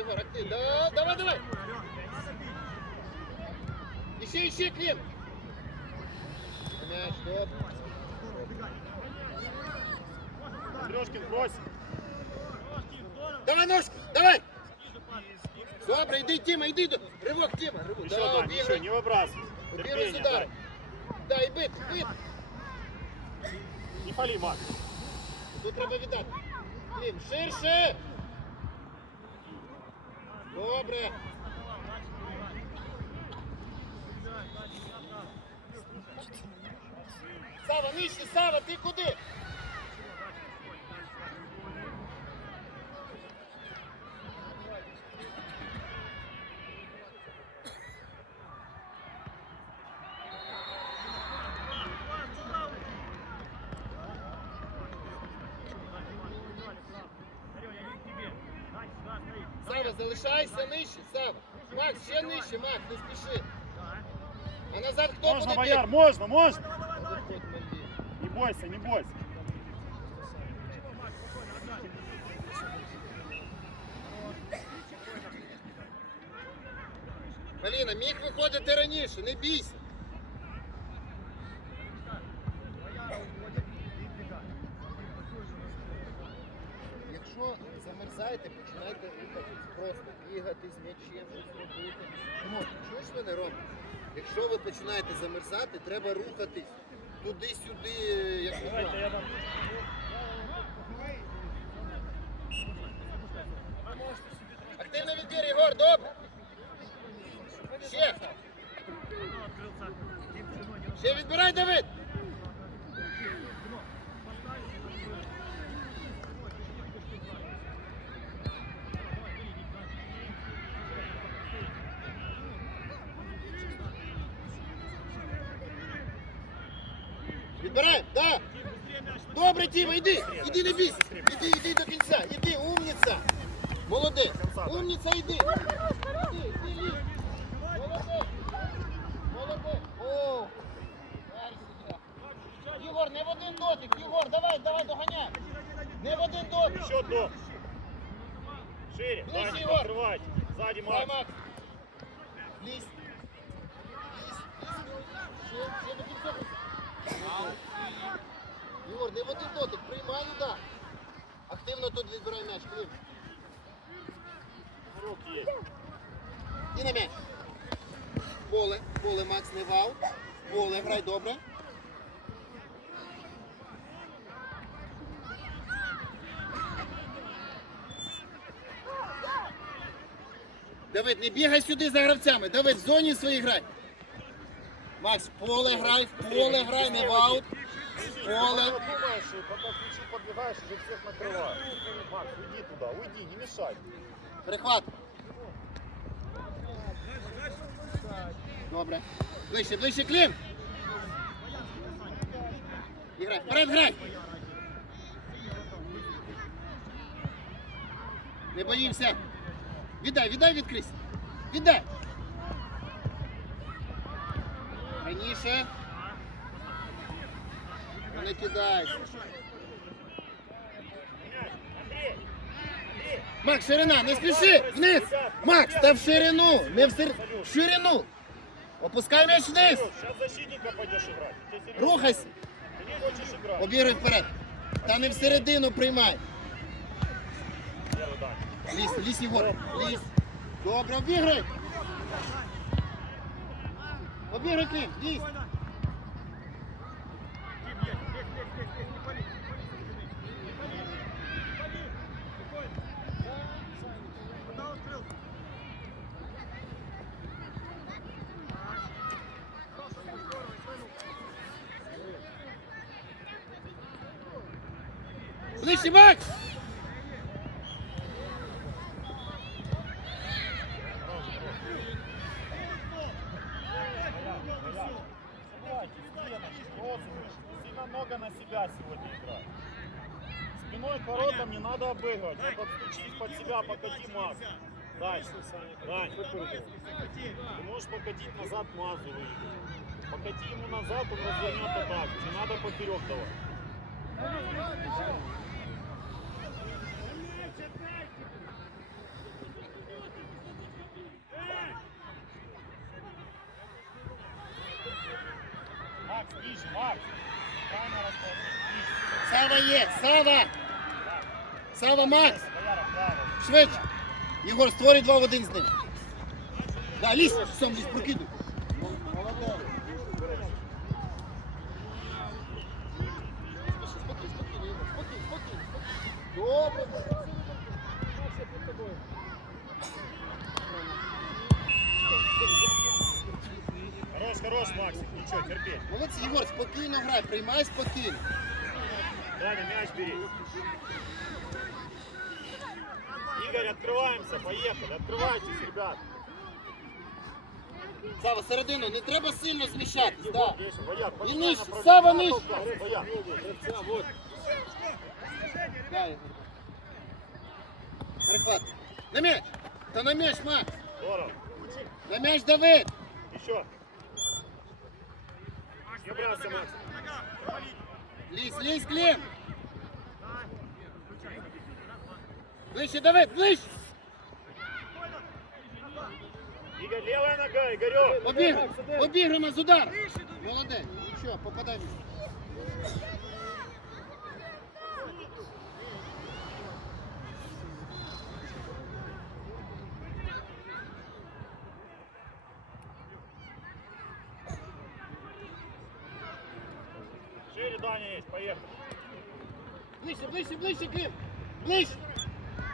Егор, актив. Да, давай, давай. Еще, еще, Клим. Мяч, стоп. Андрюшкин, брось. Давай ножку, давай. Добре, йди, Тіма, йди. до- Ривок, Тіма. Ривок. Еще, Да, Дань, обігруй. еще, не выбрасывай. Обігруй з Терпение, ударом. Дань. Да, і бити, бити. Не пали, Макс. Тут треба віддати. Клім, ширше. Добре. Сава, нижче, Сава, ти куди? залишайся нижче, Сава. Макс, ще нижче, Макс, не спіши. А назад хто Можно, буде Бояр, можно, можно. Виходь, Мальвін. Не бойся, не бойся. Маліна, міг виходити раніше, не бійся. Чого ж ви не робите? Якщо ви починаєте замерзати, треба рухатись туди-сюди, як Давайте я. Активний відбір, Єгор, добре. Ще. Ще відбирай, Давид. Відбирай, да. Добре, Тіма, йди. Іди, бійся. Іди, іди до кінця. Іди, умниця. Молодець. Умниця, йди. Іди, іди, лізь. Молодець. Молодець. О. Єгор, не в один дотик. Єгор, давай, давай, доганяй. Не в один дотик. Еще до. Шире. Ближе, Дань, Егор. открывать. Сзади Давай, Макс. Макс. Лізь. Лізь, лізь. Ще, ще до кінця. Єгор, не в один дотик. Приймай удар. Активно тут відбирай м'яч. Клим. Руки есть. І на м'яч. Поле, поле, Макс, не вау. Поле, грай добре. Давид, не бігай сюди за гравцями. Давид, в зоні своїй грай. Макс, поле грай, в поле грай, не в аут. Поле. Думаешь, пока к подбегаешь, уже всех накрываешь. Макс, уйди туда, уйди, не мешай. Перехват. Добре. Ближче, ближче, Клим. І грай, вперед грай. Не боїмося. Віддай, віддай відкрись. Віддай. Раніше. Не кидайся. Макс, ширина, не спіши! Вниз! Макс, та в ширину! Не в сир... в ширину! Опускай м'яч вниз! Сейчас защитника пойдешь играть. Ты серьезно? Рухайся! Ты не хочешь играть? Обігруй вперед! Та не всередину приймай! Первый дай. Лізь, лізь, Єгор! Лізь! Добре, обігруй! Обігруй, Клим! Лізь! Ближче, Макс! Сильно много на себя сегодня играть. Спиной к воротам не надо обыгрывать. Вот подстучись под себя, покати Макс. Дань, Дань, ты можешь покатить назад Мазу выиграть. Покати ему назад, он развернет атаку. Не надо поперек давать. Сава є! Сава! Сава, Макс! Швидше! Єгор, створюй два в один з ним. Да, лізь, сам лізь, прокидуй. Молодець. Спокійно, спокійно, Єгор, спокійно, спокійно, спокійно. Добре. Хорош, хорош, Максик, ничего, терпи. Молодці, Єгор, грай, приймай спокійно. Даня, мяч бери. Игорь, открываемся, поехали, открывайтесь, ребят. Сава, середину, не треба сильно зміщатись, да. І починай. Сава. Да, Єгор. Перехват. На м'яч! Та на м'яч, Макс! Здорово. На м'яч, Давид! Еще. Не брался, Макс. Лізь, лізь, клін! Ближче, Давид, ближче! Игорь, левая нога, Игорек. Обіг, обіграємо з удар! Молодець, нічого, попадай. в м'яч. Шире, Даня есть, поехали. Ближче, ближче, ближче, Клім! Ближче!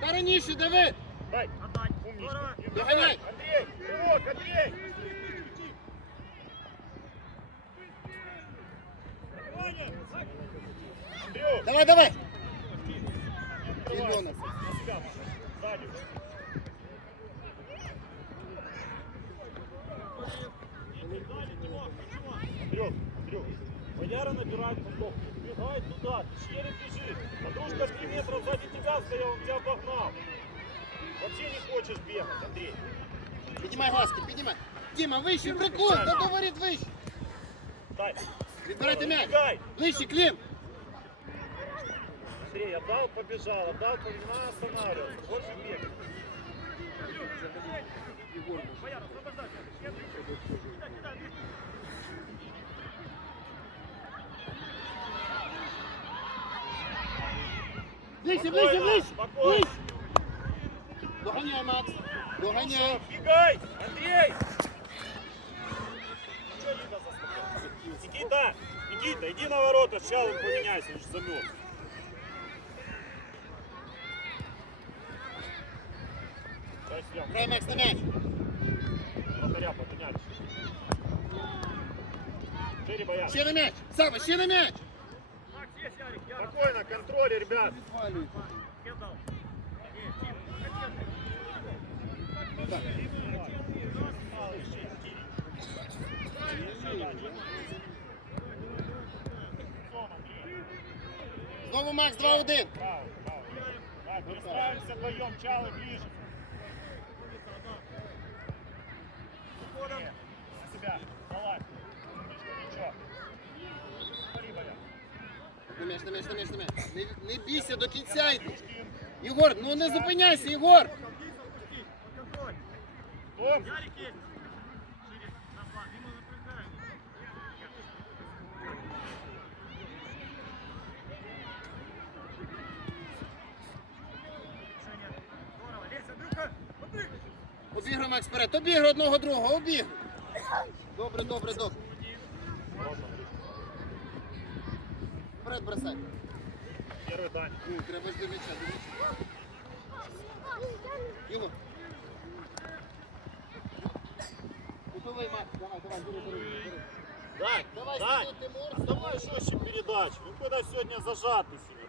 Та раніше, Давид! Дай. Умничка. И Догоняй. Андрей, вот, Андрей. Андрюх, Давай, давай! открывайся. Зеленый. На себя, Маша. Сзади. Андрюх, Андрюх, Валяра набирает футболку. Бегай туда, ты еле бежишь. Подружка три метра сзади тебя стояла, он тебя обогнал. Вообще не хочешь бегать, Андрей. Піднімай глазки, піднімай! Діма, вище, прикол, та до воріт вище! Дай. Відбирайте м'яч! Бегай. Ближче, Клім! Андрей, отдал, побежал, отдал, не надо останавливаться. Больше бегать. Ближче, ближче, Спокойно, ближче! спокойно. Ближче! Доганяй, Макс! Доганяй! Бегай, Андрей! Чё Никита застоял? Никита, Никита, иди на ворота, сейчас он поменяйся, он же замерз. Дай съем. Грай, Макс, на м'яч! Вратаря поменялись. Шире бояр. Ще на м'яч! Сава, ще на м'яч! Спокойно, контроль, ребят. Так. Знову Макс 2-1. Право, право. Да, перестраиваемся вдвоем, Чалы ближе. На На м'яч, на м'яч. Не, не бійся, до кінця йди. Єгор, ну не зупиняйся! Том, Обігруй, Макс, вперед. Обігруй одного другого, обігруй. Добре, добре, добре. Бросай. первый Дань. Ну, треба ж до м'яча, до м'яча. Єгор. Готовий, Макс, давай, давай, бери, бери, бери. Дань, Давай, Дань, Тимур, давай, давай давай, передачу. Ну куда давай, давай, себе,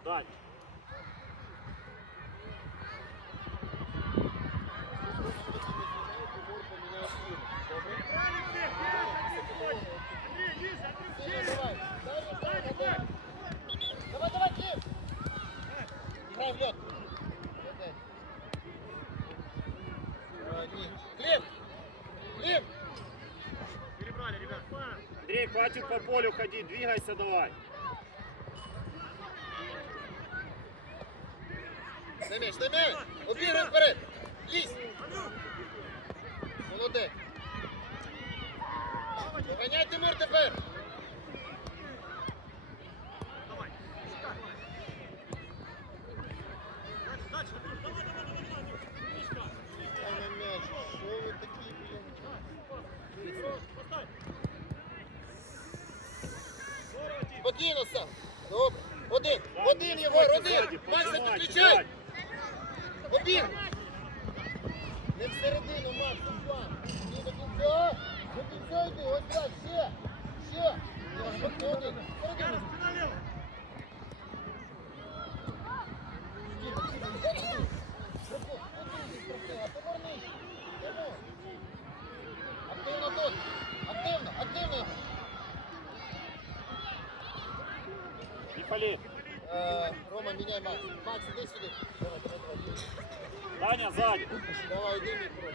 давай, Давай, давай, Клим! Играй в лед. Клим! Клим! Андрей, хватит уходи, двигайся давай. На м'яч! Обігруй вперед! Лізь! Молодець! Доганяй Тимур тепер! Спокійно. Добре. Один. Один, Єгор, один. Макса, підключай. Один. Не всередину, Макс, у план. Ні, до кінця. До кінця йди, ось так, ще. Ще. Один. Середину. Повернись. Тимур. Активно тут. Активно, активно. Ипполит. Е, Рома, міняй Макс. Макс, іди сюди. Давай, давай, давай. Даня сзади. Давай, йди мікро.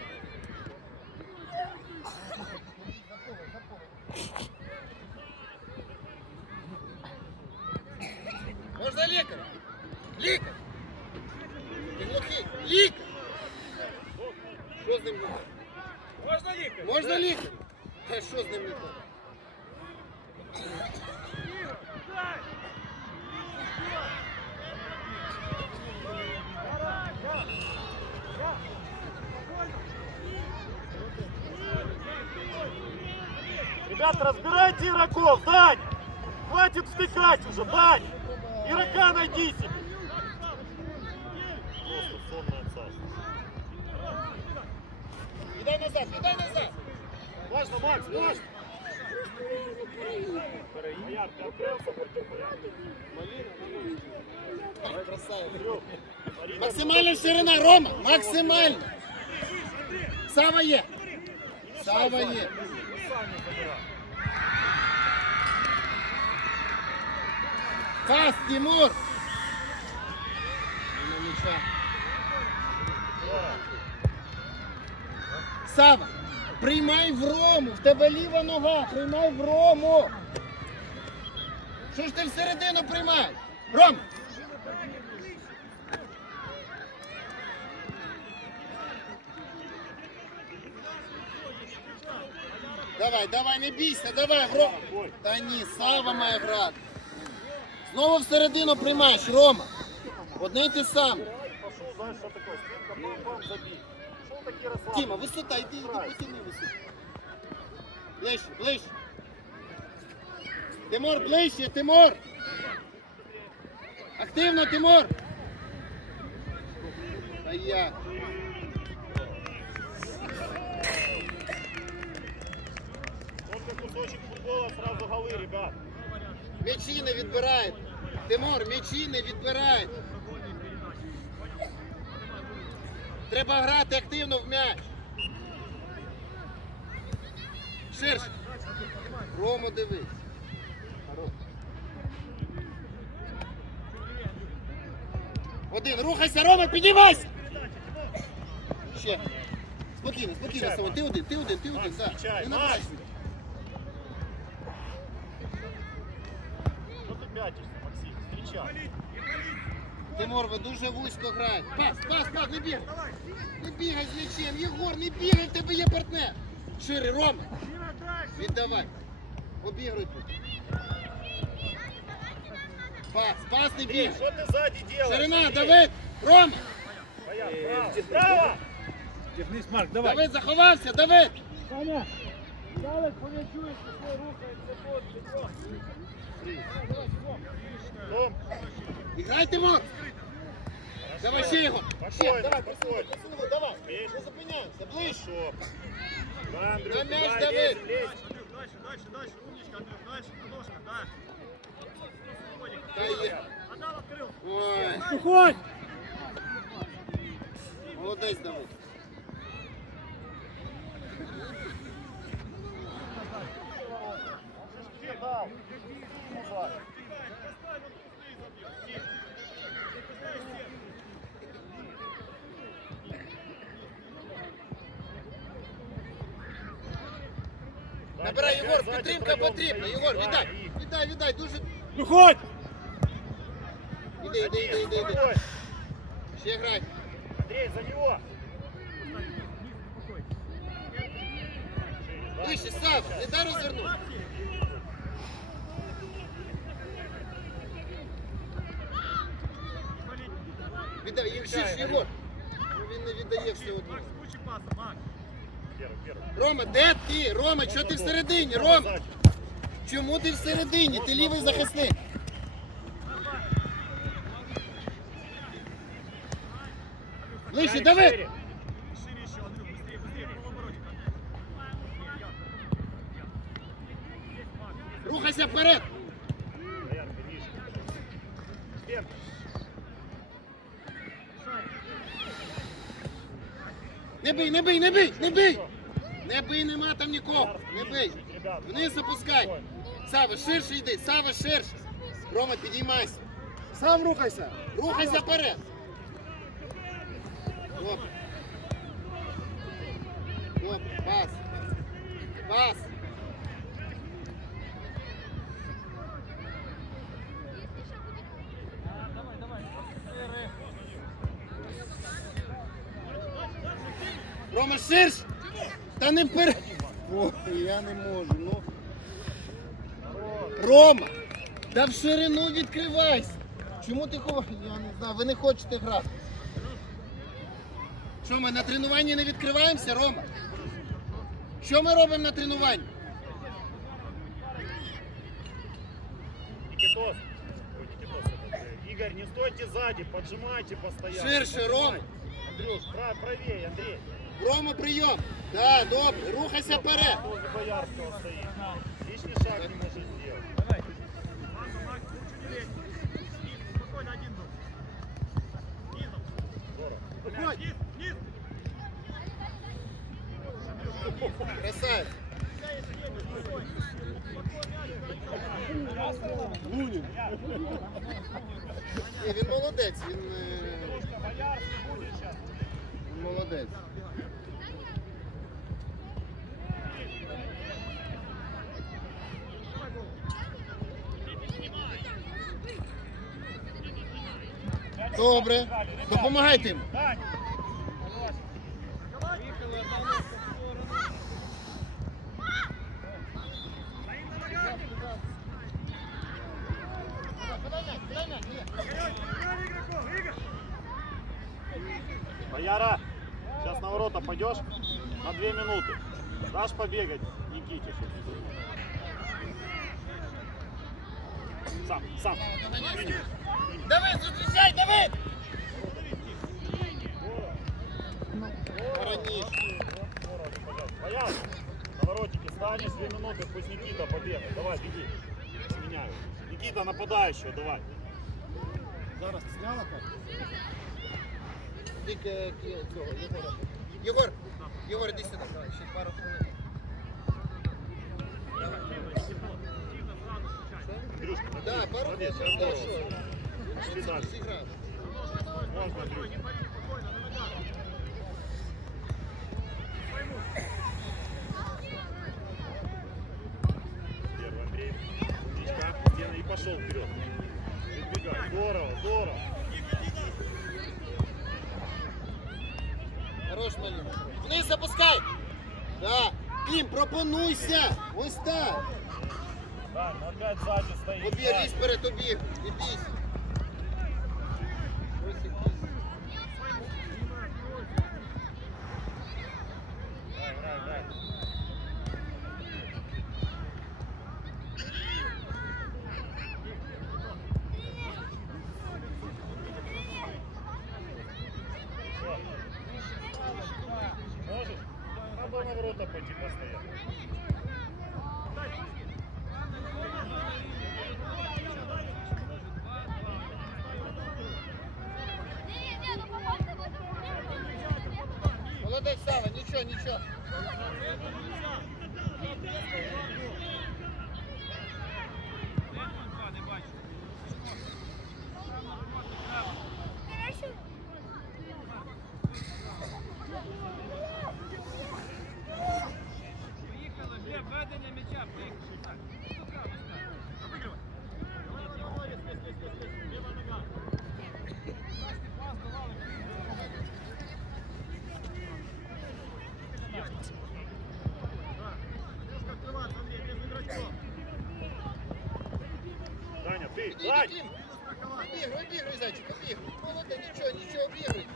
Можна лікаря? Лікар! Ти глухий? Лікар! Що з ним лікар? Можна лікар? Можна лікар? Та що з ним лікар? Ребята, разбирайте игроков, Даня! Хватит втыкать уже, Даня! Игрока найди себе! Просто сонное царство. Віддай назад, віддай назад! Важно, Макс, важно! Бояр, ты открылся против Бояра? Ай, красавець. Трёх. Марина, Максимальна ширина, Рома! Максимальна! Сава є! Сава є! сами забирай. Пас, Тимур! Сава, приймай в Рому, в тебе ліва нога, приймай в Рому. Що ж ти всередину приймаєш? Ром! Давай, не бійся, давай, Рому. Та ні, Сава має грати. Знову всередину приймаєш, Рома. Одне й? Бам-бам. Шел такие расслабленные. Тіма, висота, йди, йди, потяни висоту. Ближче, ближче. Тимур, ближче, Тимур. Активно, Тимур. Та я. Футбола, сразу голы, ребят. М'ячі не відбирають. Тимур, м'ячі не відбирають. Треба грати активно в м'яч. Ширше. Рому дивись. Один, рухайся, Рома, піднімайся! Ще. Спокійно, спокійно, Сава. Ти один, ти один, ти один, встречай, Не Макс. Пятишься, Максим? Встречай. Тимур, ви дуже вузько граєте. Пас, пас, пас, не бігай. Не бігай з м'ячем. Єгор, не бігай, в тебе є партнер. Шире, Рома. Віддавай. Обігруй тут. Пас, пас, не бігай. что ты сзади делаешь? Ширина? Давид. Рома. Право! Тягнись, Марк, давай. Давид заховався, Давид. Саня, далеко пом'ячуєш, пішли, рухається, бот, бігом. Том, Іграй, Тимур. Давай ще його. Ще, Спокойно, давай, спокойно. просунув, давай. Не зупиняємося, ближче. Да, Андрюх, На мяч, да, Давид. лезь, лезь. Дальше, дальше, дальше, умничка, Андрюх, дальше, ножка, да. Та є. Адам открыл. Ой, Уходь! молодець, Давид. Тебе дал. Мужа. Набирай, Опять Єгор, сзади підтримка втроем потрібна. стоит. Єгор, Да, віддай. и- Віддай, віддай, дуже. Виходь! Іди, іди, іди, іди, іди. Второй. Ще грай. Андрей, за него. Вище, Сава, не дай розвернути. Віддай, Єгор, Єгор. Ну, Він не віддає все одно. Рома, де ти? Рома, що ти всередині? Рома, Рома, чому ти всередині? Ти лівий захисник. Ярик, дави! Рухайся вперед! Не бий, не бий, не бий, не бий! Не бий, нема там нікого. Не бий. Вниз опускай. Сава, ширше йди, Сава, ширше. Рома, підіймайся. Сам рухайся. Рухайся вперед. Добре. Добре, пас. Пас. Рома, ширше. Та не вперед. Ох, я не можу, ну. Рома! Да в ширину відкривайся! Чому ти ховаєш? Я не знаю, ви не хочете грати. Що ми на тренуванні не відкриваємося, Рома? Що ми робимо на тренуванні? Никитос. Ой, Никитос, это, э, Игорь, не стойте сзади, поджимайте постоянно. Ширше, Рома. Андрюш, прав- правее, Андрей. Рома, прийом. Так, добре, рухайся вперед. Добре. Допомагайте. Дань, Бояра, сейчас на ворота пойдешь на две минуты. Дашь побегать Никите. Сам, сам. Принял. Давид, зустрічай, Давид! Раніше. Бояр, на воротике станешь, две минуты, пусть Никита побегает. Давай, беги. Сменяю. Никита нападающего, давай. Зараз зняла так? Тільки е, цього, Єгора. Єгор, Єгор, іди сюди. Давай, Ще пару хвилин. Андрюшка, Да, пару Молодец, хвилин. сейчас Да, здорово. що? Пошли дальше. Зіграв. Можно, Андрюшка. Первый Андрей. Умничка. Стена и пошел вперед. Избегай. Здорово, здорово. Хорош, Маліна. Вниз опускай. Да. Кім, пропонуйся. Ось так. Да, но опять сзади стоит. Обіг, сзади. лізь перед обіг. Не бійся. Ось Молодець, Сава, нічого, нічого. Дань! Обігруй, обігруй, зайчик, обігруй. Молодець, нічого, нічого, обігруй.